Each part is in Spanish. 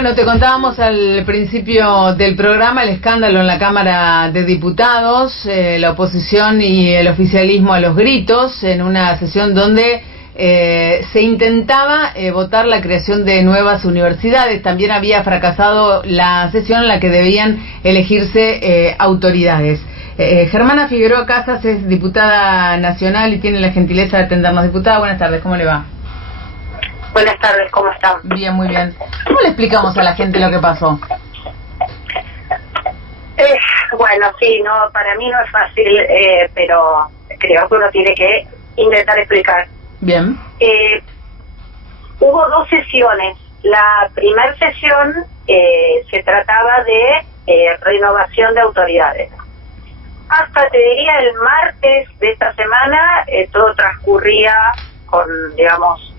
Bueno, te contábamos al principio del programa el escándalo en la Cámara de Diputados, la oposición y el oficialismo a los gritos, en una sesión donde se intentaba votar la creación de nuevas universidades. También había fracasado la sesión en la que debían elegirse autoridades. Germana Figueroa Casas es diputada nacional y tiene la gentileza de atendernos. Diputada, buenas tardes, ¿cómo le va? Buenas tardes, ¿cómo están? Bien, muy bien. ¿Cómo le explicamos a la gente lo que pasó? Bueno, sí, no, para mí no es fácil, pero creo que uno tiene que intentar explicar. Bien. Hubo dos sesiones. La primera sesión se trataba de renovación de autoridades. Hasta, te diría, el martes de esta semana, todo transcurría con, digamos,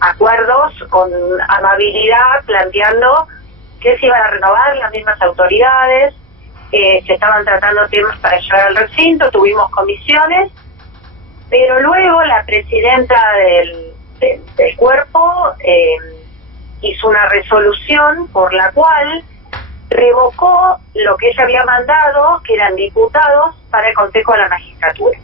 acuerdos, con amabilidad, planteando que se iban a renovar las mismas autoridades, se estaban tratando temas para llegar al recinto, tuvimos comisiones, pero luego la presidenta del cuerpo hizo una resolución por la cual revocó lo que ella había mandado, que eran diputados para el Consejo de la Magistratura.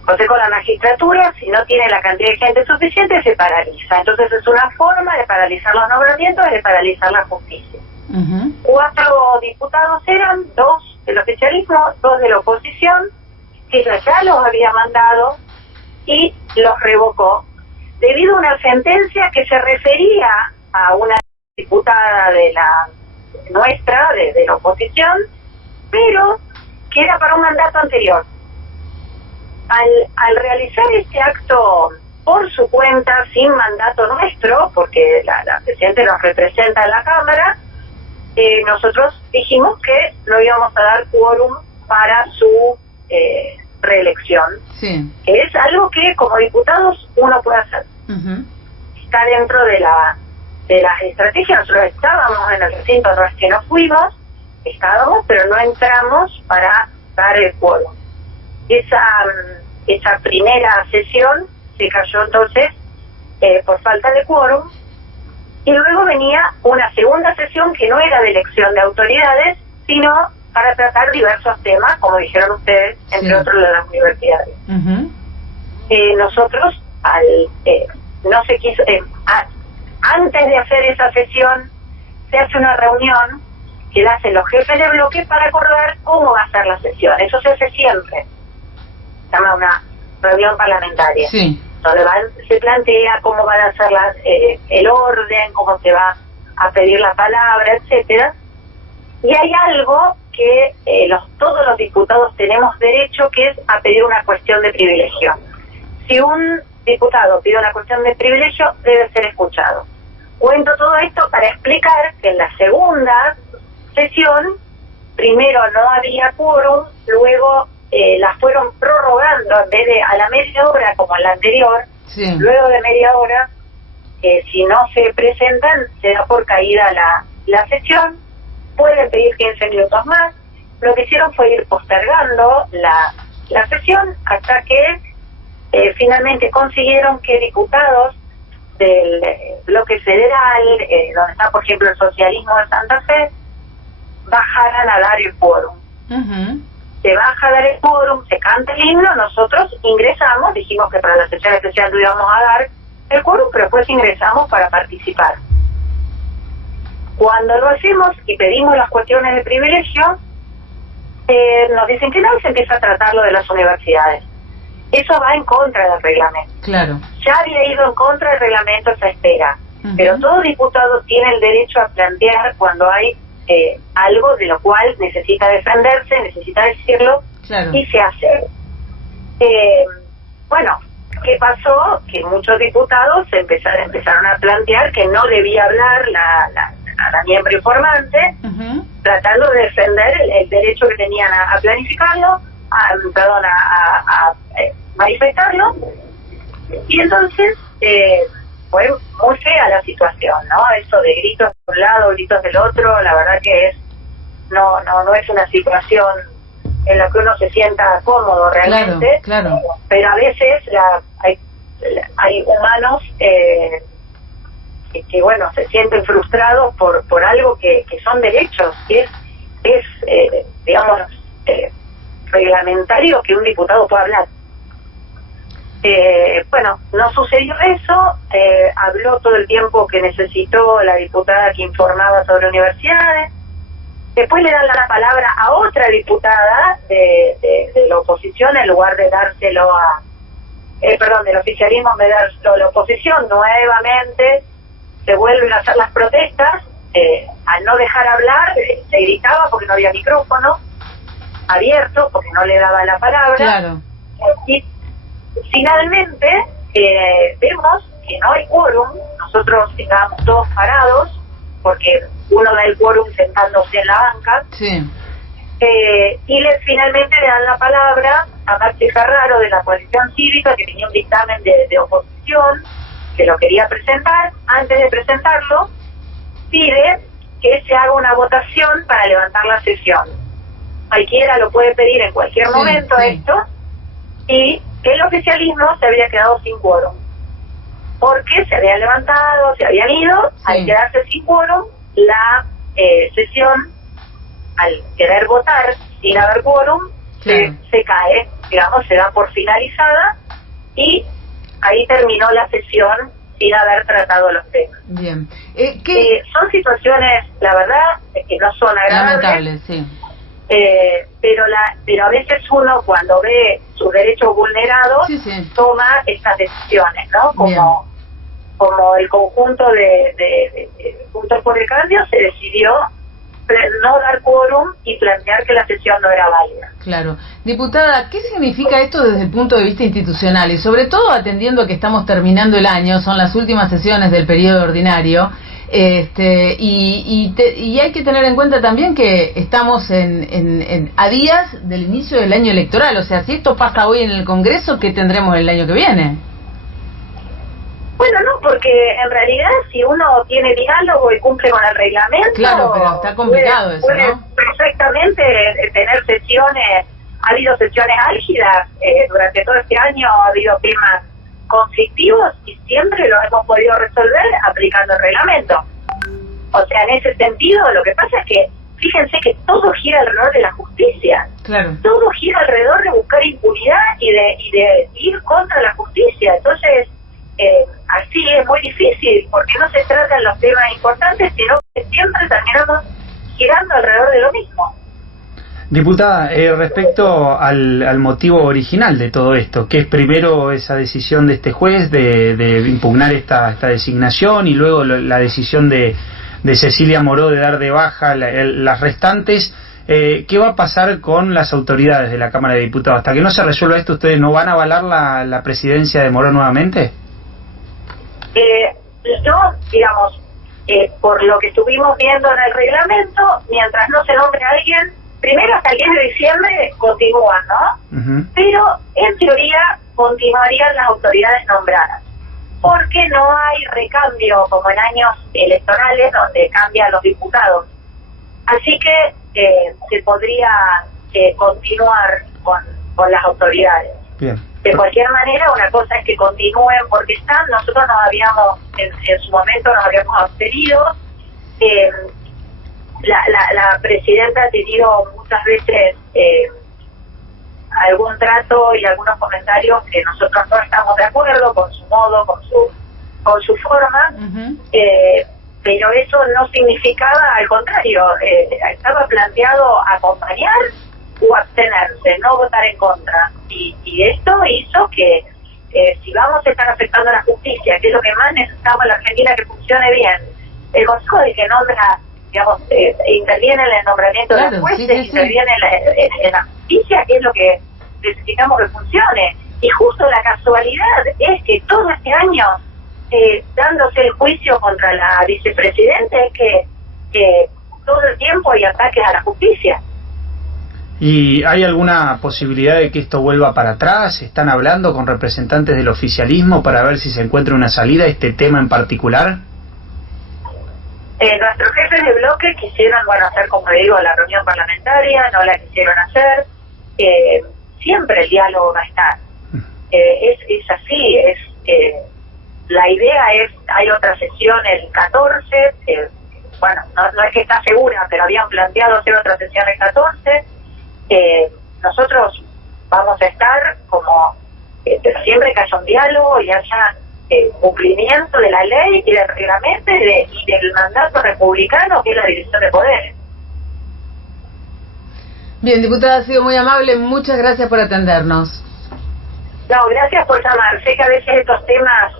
El Consejo de la Magistratura, si no tiene la cantidad de gente suficiente, se paraliza. Entonces es una forma de paralizar los nombramientos y de paralizar la justicia. 4 diputados eran, 2 del oficialismo, 2 de la oposición, que ella ya los había mandado y los revocó debido a una sentencia que se refería a una diputada de la nuestra, de la oposición, pero que era para un mandato anterior. Al realizar este acto por su cuenta, sin mandato nuestro, porque la presidenta nos representa en la Cámara, nosotros dijimos que no íbamos a dar quórum para su reelección. Sí. Que es algo que como diputados uno puede hacer. Está dentro de las estrategias. Nosotros estábamos en el recinto, no es que no fuimos, estábamos, pero no entramos para dar el quórum. Esa primera sesión se cayó entonces por falta de quórum, y luego venía una segunda sesión que no era de elección de autoridades, sino para tratar diversos temas, como dijeron ustedes, entre otros de las universidades. Nosotros, no se quiso, antes de hacer esa sesión, se hace una reunión que la hacen los jefes de bloque para acordar cómo va a ser la sesión. Eso se hace siempre. Se llama una reunión parlamentaria. Sí. Donde se plantea cómo van a ser el orden, cómo se va a pedir la palabra, etcétera. Y hay algo que todos los diputados tenemos derecho, que es a pedir una cuestión de privilegio. Si un diputado pide una cuestión de privilegio, debe ser escuchado. Cuento todo esto para explicar que en la segunda sesión, primero no había quórum, luego las fueron prorrogando en vez de a la media hora como en la anterior. Sí. Luego de media hora, si no se presentan, se da por caída la sesión, pueden pedir 15 minutos más. Lo que hicieron fue ir postergando la sesión hasta que finalmente consiguieron que diputados del bloque federal, donde está por ejemplo el socialismo de Santa Fe, bajaran a dar el quórum. Se baja a dar el quórum, se canta el himno, nosotros ingresamos, dijimos que para la sesión especial no íbamos a dar el quórum, pero después ingresamos para participar. Cuando lo hacemos y pedimos las cuestiones de privilegio, nos dicen que no, y se empieza a tratar lo de las universidades. Eso va en contra del reglamento. Claro. Ya había ido en contra del reglamento esa espera, pero todo diputado tiene el derecho a plantear cuando hay algo de lo cual necesita defenderse, necesita decirlo, claro. Y se hace. Bueno, ¿qué pasó? Que muchos diputados empezaron a plantear que no debía hablar la miembro informante, tratando de defender el derecho que tenían a planificarlo, a manifestarlo, y entonces fue muy fea la situación, ¿no? Eso de gritos de un lado, gritos del otro, la verdad que no es una situación en la que uno se sienta cómodo realmente. Claro. Pero a veces hay humanos que bueno, se sienten frustrados por algo que son derechos, que es digamos, reglamentario que un diputado pueda hablar. Bueno, no sucedió eso, habló todo el tiempo que necesitó la diputada que informaba sobre universidades. Después le dan la palabra a otra diputada de la oposición en lugar de dárselo del oficialismo en vez de dárselo a la oposición. Nuevamente se vuelven a hacer las protestas, al no dejar hablar, se gritaba porque no había micrófono abierto, porque no le daba la palabra. Claro. Y finalmente vemos que no hay quórum, nosotros estábamos todos parados, porque uno da el quórum sentándose en la banca, sí. Y finalmente le dan la palabra a Maxi Carraro de la coalición cívica, que tenía un dictamen de oposición, que lo quería presentar. Antes de presentarlo, pide que se haga una votación para levantar la sesión. Cualquiera lo puede pedir en cualquier momento, sí. Esto, y el oficialismo se había quedado sin quórum, porque se habían levantado, se habían ido, sí. Al quedarse sin quórum, la sesión, al querer votar sin haber quórum, sí. se cae, digamos, se da por finalizada, y ahí terminó la sesión sin haber tratado los temas. Bien. Son situaciones, la verdad, que no son agradables. Lamentables, sí. Pero a veces uno, cuando ve sus derechos vulnerados, sí, sí. Toma estas decisiones, ¿no? Como el conjunto de Juntos por el Cambio se decidió no dar quórum y plantear que la sesión no era válida. Claro. Diputada, ¿qué significa esto desde el punto de vista institucional? Y sobre todo atendiendo a que estamos terminando el año, son las últimas sesiones del periodo ordinario, y hay que tener en cuenta también que estamos a días del inicio del año electoral. O sea, si esto pasa hoy en el Congreso, ¿qué tendremos el año que viene? Bueno, no, porque en realidad si uno tiene diálogo y cumple con el reglamento... Claro, pero está complicado puede eso, ¿no? Perfectamente tener sesiones, ha habido sesiones álgidas, durante todo este año ha habido temas conflictivos y siempre los hemos podido resolver aplicando el reglamento. O sea, en ese sentido, lo que pasa es que, fíjense que todo gira alrededor de la justicia. Claro. Todo gira alrededor de buscar impunidad y de ir contra la justicia. Entonces... así es muy difícil, porque no se tratan los temas importantes, sino que siempre terminamos girando alrededor de lo mismo. Diputada, respecto al motivo original de todo esto, que es primero esa decisión de este juez de impugnar esta designación y luego la decisión de Cecilia Moró de dar de baja las restantes, ¿qué va a pasar con las autoridades de la Cámara de Diputados? Hasta que no se resuelva esto, ¿ustedes no van a avalar la presidencia de Moró nuevamente? No, digamos, por lo que estuvimos viendo en el reglamento, mientras no se nombre a alguien, primero hasta el 10 de diciembre continúan, ¿no? Uh-huh. Pero en teoría continuarían las autoridades nombradas, porque no hay recambio como en años electorales donde cambian los diputados. Así que se podría continuar con las autoridades. Bien. De cualquier manera, una cosa es que continúen porque están, nosotros nos habíamos, en su momento nos habíamos abstenido, la presidenta ha tenido muchas veces algún trato y algunos comentarios que nosotros no estamos de acuerdo con su modo, con su forma, uh-huh. Pero eso no significaba, al contrario, estaba planteado acompañar o abstenerse, no votar en contra. Y esto hizo que si vamos a estar afectando a la justicia, que es lo que más necesitamos en la Argentina que funcione bien, el Consejo de que nombra, digamos, interviene en el nombramiento de los jueces, sí. Interviene en la justicia, que es lo que necesitamos que funcione. Y justo la casualidad es que todo este año, dándose el juicio contra la vicepresidenta, es que todo el tiempo hay ataques a la justicia. ¿Y hay alguna posibilidad de que esto vuelva para atrás? ¿Están hablando con representantes del oficialismo para ver si se encuentra una salida a este tema en particular? Nuestros jefes de bloque quisieron, hacer, como digo, la reunión parlamentaria, no la quisieron hacer. Siempre el diálogo va a estar. Es así, la idea es, hay otra sesión el 14, bueno, no es que está segura, pero habían planteado hacer otra sesión el 14. Nosotros vamos a estar como, siempre que haya un diálogo y haya cumplimiento de la ley y del reglamento y del mandato republicano, que es la división de poderes. Bien, diputada, ha sido muy amable, muchas gracias por atendernos. No, gracias por llamar. Sé que a veces estos temas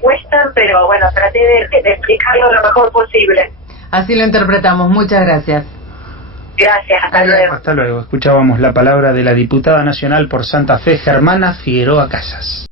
cuestan, pero bueno, traté de explicarlo lo mejor posible. Así lo interpretamos, muchas gracias. Gracias, hasta luego. Hasta luego. Escuchábamos la palabra de la diputada nacional por Santa Fe, Germana Figueroa Casas.